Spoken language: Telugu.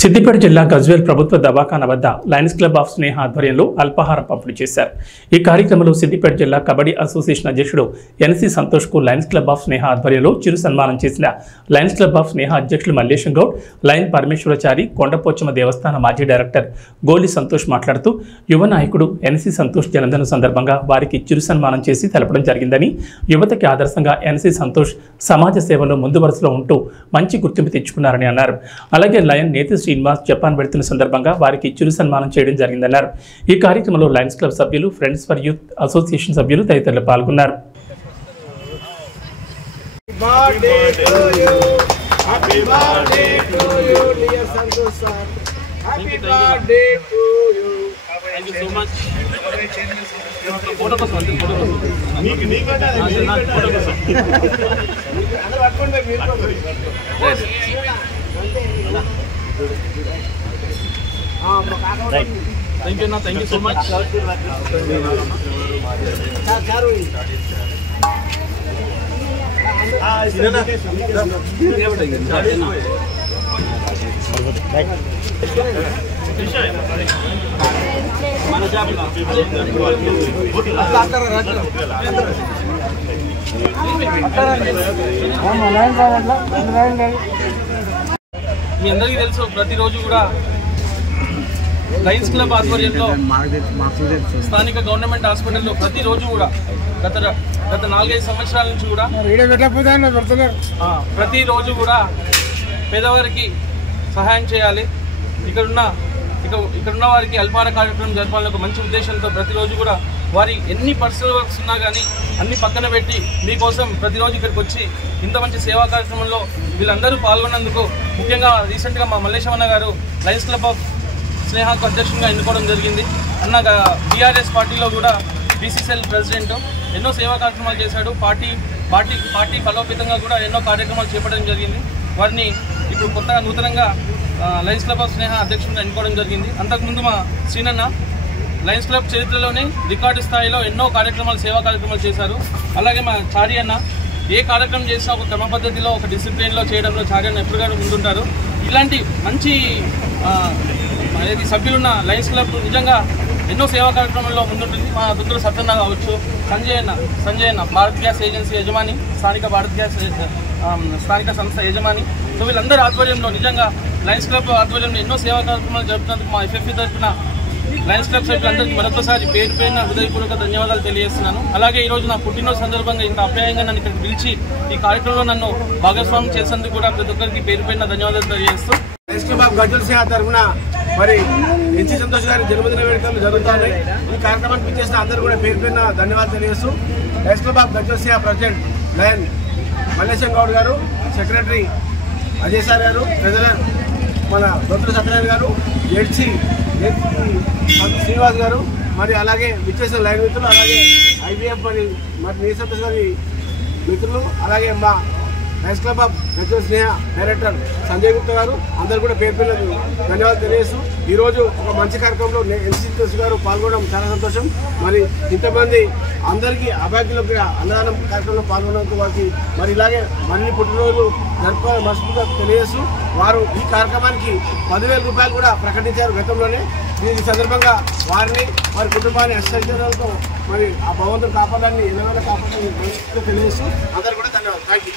సిద్దిపేట జిల్లా గజ్వేల్ ప్రభుత్వ దవాఖాన వద్ద లయన్స్ క్లబ్ ఆఫ్ స్నేహ ఆధ్వర్యంలో అల్పాహారం పంపిణీ చేశారు. ఈ కార్యక్రమంలో సిద్దిపేట జిల్లా కబడ్డీ అసోసియేషన్ అధ్యక్షుడు ఎన్సీ సంతోష్ కు లయన్స్ క్లబ్ ఆఫ్ స్నేహ ఆధ్వర్యంలో చిరు సన్మానం చేసిన లయన్స్ క్లబ్ ఆఫ్ స్నేహ అధ్యక్షులు మల్లేశం గౌడ్, లయన్ పరమేశ్వరాచారి, కొండపోచమ్మ దేవస్థాన మాజీ డైరెక్టర్ గోలి సంతోష్ మాట్లాడుతూ యువ నాయకుడు ఎన్సీ సంతోష్ జన్మదిన సందర్భంగా వారికి చిరు సన్మానం చేసి తెలపడం జరిగిందని, యువతకి ఆదర్శంగా ఎన్సీ సంతోష్ సమాజ సేవలో ముందు వరుసలో ఉంటూ మంచి గుర్తింపు తెచ్చుకున్నారని అన్నారు. అలాగే లయన్ నేతి శ్రీనివాస్ జపాన్ వెళ్తున్న సందర్భంగా వారికి చిరు సన్మానం చేయడం జరిగిందన్నారు. ఈ కార్యక్రమంలో లయన్స్ క్లబ్ సభ్యులు, ఫ్రెండ్స్ ఫర్ యూత్ అసోసియేషన్ సభ్యులు తదితరులు పాల్గొన్నారు. Thank you, no, thank you so much. మీ అందరికీ తెలుసు, ప్రతిరోజు కూడా లయన్స్ క్లబ్ ఆధ్వర్యంలో స్థానిక గవర్నమెంట్ హాస్పిటల్లో ప్రతిరోజు కూడా గత 4-5 సంవత్సరాల నుంచి కూడా ప్రతిరోజు కూడా పేదవారికి సహాయం చేయాలి, ఇక్కడున్న వారికి అల్పాహార కార్యక్రమం జరపాలని ఒక మంచి ఉద్దేశంతో ప్రతిరోజు కూడా వారి ఎన్ని పర్సనల్ వర్క్స్ ఉన్నా కానీ అన్ని పక్కన పెట్టి మీకోసం ప్రతిరోజు ఇక్కడికి వచ్చి ఇంత మంచి సేవా కార్యక్రమంలో వీళ్ళందరూ పాల్గొన్నందుకు, ముఖ్యంగా రీసెంట్గా మా మల్లేశం అన్న గారు లయన్స్ క్లబ్ ఆఫ్ స్నేహాకు అధ్యక్షునిగా ఎన్నుకోవడం జరిగింది. అన్న బీఆర్ఎస్ పార్టీలో కూడా బీసీసీఎల్ ప్రెసిడెంట్, ఎన్నో సేవా కార్యక్రమాలు చేశాడు. పార్టీ బలోపేతంగా కూడా ఎన్నో కార్యక్రమాలు చేపట్టడం జరిగింది. వారిని ఇప్పుడు కొత్తగా నూతనంగా లయన్స్ క్లబ్ ఆఫ్ స్నేహ అధ్యక్షునిగా ఎన్నుకోవడం జరిగింది. అంతకుముందు మా శ్రీనన్న లయన్స్ క్లబ్ చరిత్రలోనే రికార్డు స్థాయిలో ఎన్నో సేవా కార్యక్రమాలు చేశారు. అలాగే మా చారి అన్న ఏ కార్యక్రమం చేసినా ఒక క్రమ పద్ధతిలో, ఒక డిసిప్లిన్లో చేయడంలో చారి అన్న ఎప్పుడు కూడా ముందుంటారు. ఇలాంటి మంచి సభ్యులున్న లయన్స్ క్లబ్ నిజంగా ఎన్నో సేవా కార్యక్రమాల్లో ముందుంటుంది. మా దుద్దుల సత్యన్న కావచ్చు, సంజయ్ అన్న భారత్ గ్యాస్ ఏజెన్సీ యజమాని, స్థానిక సంస్థ యజమాని. సో వీళ్ళందరి ఆధ్వర్యంలో నిజంగా లయన్స్ క్లబ్ ఆధ్వర్యంలో ఎన్నో సేవా కార్యక్రమాలు జరుపుతున్నందుకు మా ఎఫ్ఎఫ్ఈ తరఫున లయన్స్ క్లబ్ సభ్యులందరికీ మరొకసారి పేరున హృదయపూర్వక ధన్యవాదాలు తెలియజేస్తున్నాను. అలాగే ఈరోజు నా పుట్టినరోజు సందర్భంగా ఇంత అప్యాయంగా నన్ను ఇక్కడికి పిలిచి ఈ కార్యక్రమంలో నన్ను భాగస్వామ్యం చేసేందుకు కూడా ప్రతి ఒక్కరికి పేరున ధన్యవాదాలు తెలియజేస్తూ లయన్స్ క్లబ్ ఆఫ్ గజ్వేల్ సేవ తరఫున మరి ఎన్సీ సంతోష్ గారి జన్మదిన వేడుకలు జరుగుతున్నాయి. ఈ కార్యక్రమానికి పిలిచేసిన అందరూ కూడా పేరున ధన్యవాదాలు తెలియజేస్తూ లయన్స్ క్లబ్ ఆఫ్ గజ్వేల్ సేవ ప్రెసిడెంట్ లయన్ మల్లేశం గౌడ్ గారు, సెక్రటరీ అజయ్ సార్ గారు, ట్రెజరర్ మన దొంతుల సత్యనారాయణ గారు, ఎడ్సీ శ్రీనివాస్ గారు, మరి అలాగే విచ్చేసిన లైన్ మిత్రులు, అలాగే ఐబీఎఫ్ మరి నీ సంతోష్ గారి మిత్రులు, అలాగే మా Lions club of Gajwel Sneha director Sanjay Gupta గారు, అందరూ కూడా పేరు ధన్యవాదాలు తెలియజేస్తూ ఈరోజు ఒక మంచి కార్యక్రమంలో ఎన్సీ సంతోష్ గారు పాల్గొనడం చాలా సంతోషం. మరి ఇంతమంది అందరికీ అభాగ్యులకు అన్నదానం కార్యక్రమంలో పాల్గొనడానికి వారికి మరి ఇలాగే మరిన్ని పుట్టినరోజులు జరుపుకోవాలని మనస్ఫూర్తిగా తెలియజేస్తూ వారు ఈ కార్యక్రమానికి 10,000 రూపాయలు కూడా ప్రకటించారు గతంలోనే. ఈ సందర్భంగా వారిని వారి కుటుంబాన్ని అష్టైశ్వర్యాలతో మరి ఆ భగవంతుడు కాపాడాలని ఎన్నో కాపాడాలని తెలియజేస్తూ అందరూ కూడా ధన్యవాదాలు. Thank you.